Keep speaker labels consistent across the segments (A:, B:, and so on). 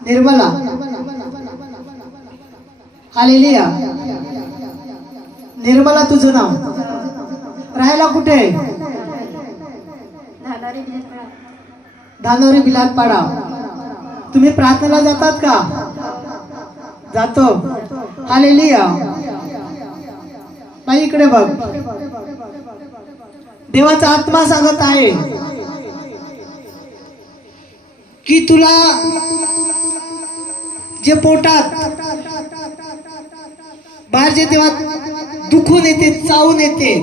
A: Nirmala. Hallelujah. Nirmala तुझं नाव? राहायला कुठे?
B: धानारी
A: बिलातपाडा तुम्ही प्रार्थनेला जातात का? जातो. हालेलिया. बाई इकडे बघ. देवाचा आत्मा सांगत आहे की तुला जे पोटात बाहेर तेव्हा दुखून येते चावून येते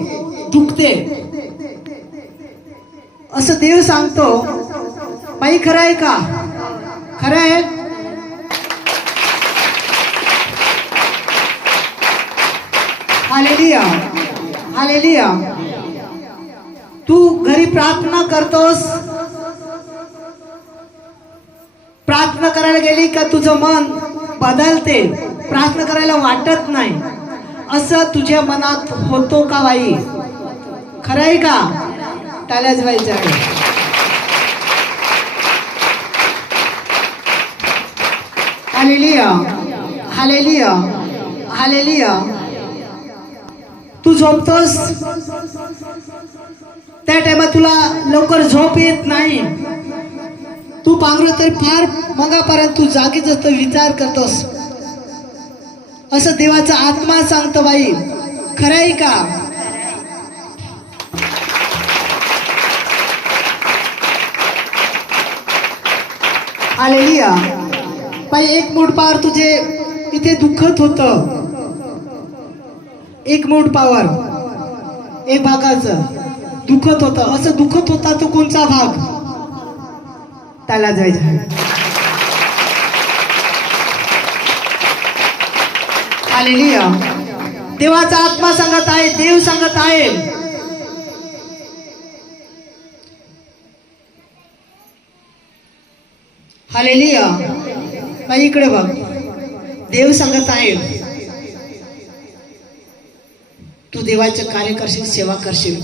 A: दुखते. असं देव सांगतो बाई खरं आहे का? खरं आहे? हालेलिया. हालेलिया. तू घरी प्रार्थना करतोस प्रार्थना करायला गेली का तुझं मन बदलते? प्रार्थना करायला वाटत नाही. असं तुझ्या मनात होतो का बाई? खरं आहे का? टाळ्याच व्हायचं आहे. हालेलिया. हालेलिया. हालेलिया. तू झोपतोस? त्या टायमात तुला लवकर झोप येत नाही. तू पांघरू तर फार मगापर्यंत तू जागीच असतो विचार करतोस. असं देवाचा आत्मा सांगतो बाई. खरं आहे का? आलेली बाई एक मूठ पावर तुझे इथे दुखत होत. एक मूठ पावर एक भागाचं दुखत होत. असं दुखत होता तो कोणचा भाग? त्याला जायचं आलेली देवाचा आत्मा सांगत आहे देव सांगत आहे. हालेलिया. बाई इकडे बघ. देव सांगत आहे. तू देवाचं कार्य करशील सेवा करशील.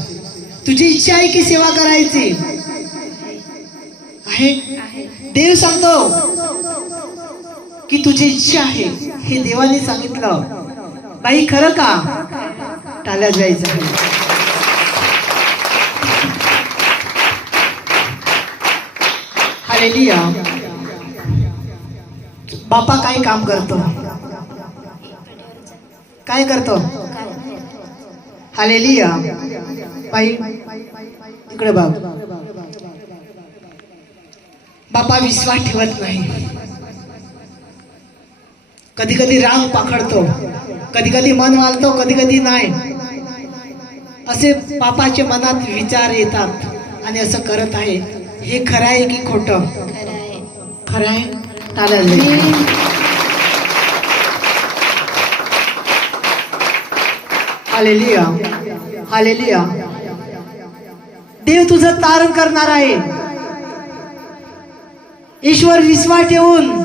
A: तुझी इच्छा आहे की सेवा करायची? आहे. देव सांगतो की तुझी इच्छा आहे हे देवाने सांगितलं. बाई खरं का? टाल्या जायचं आहे. हालेलिया. बापा काय काम करतो? काय करतो? हालेलिया. बाई इकडे बघ. बापा विश्वास ठेवत नाही. कधी कधी रांग पाखडतो कधी कधी मन वालतो कधी कधी नाही. असे पापाचे मनात विचार येतात आणि असं करत आहे हे खरं आहे की खोटं?
B: खरं आहे
A: खरं आहे. चालेल. हालेलिया. हालेलिया. देव तुझं तारण करणार आहे. ईश्वर विश्वास ठेवून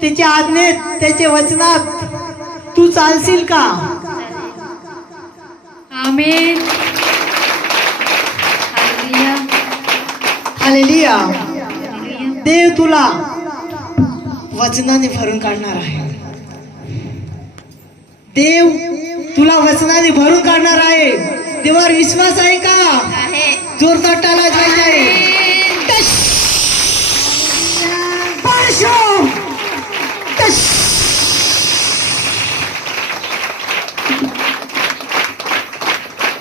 A: त्याच्या आज्ञेत त्याच्या वचनात तू चालशील का?
B: आमेन. हालेलुया.
A: देव तुला वचनाने भरून काढणार आहे. देव तुला वचनाने भरून काढणार आहे. देवावर विश्वास आहे का? जोरदार टाळा जायचं आहे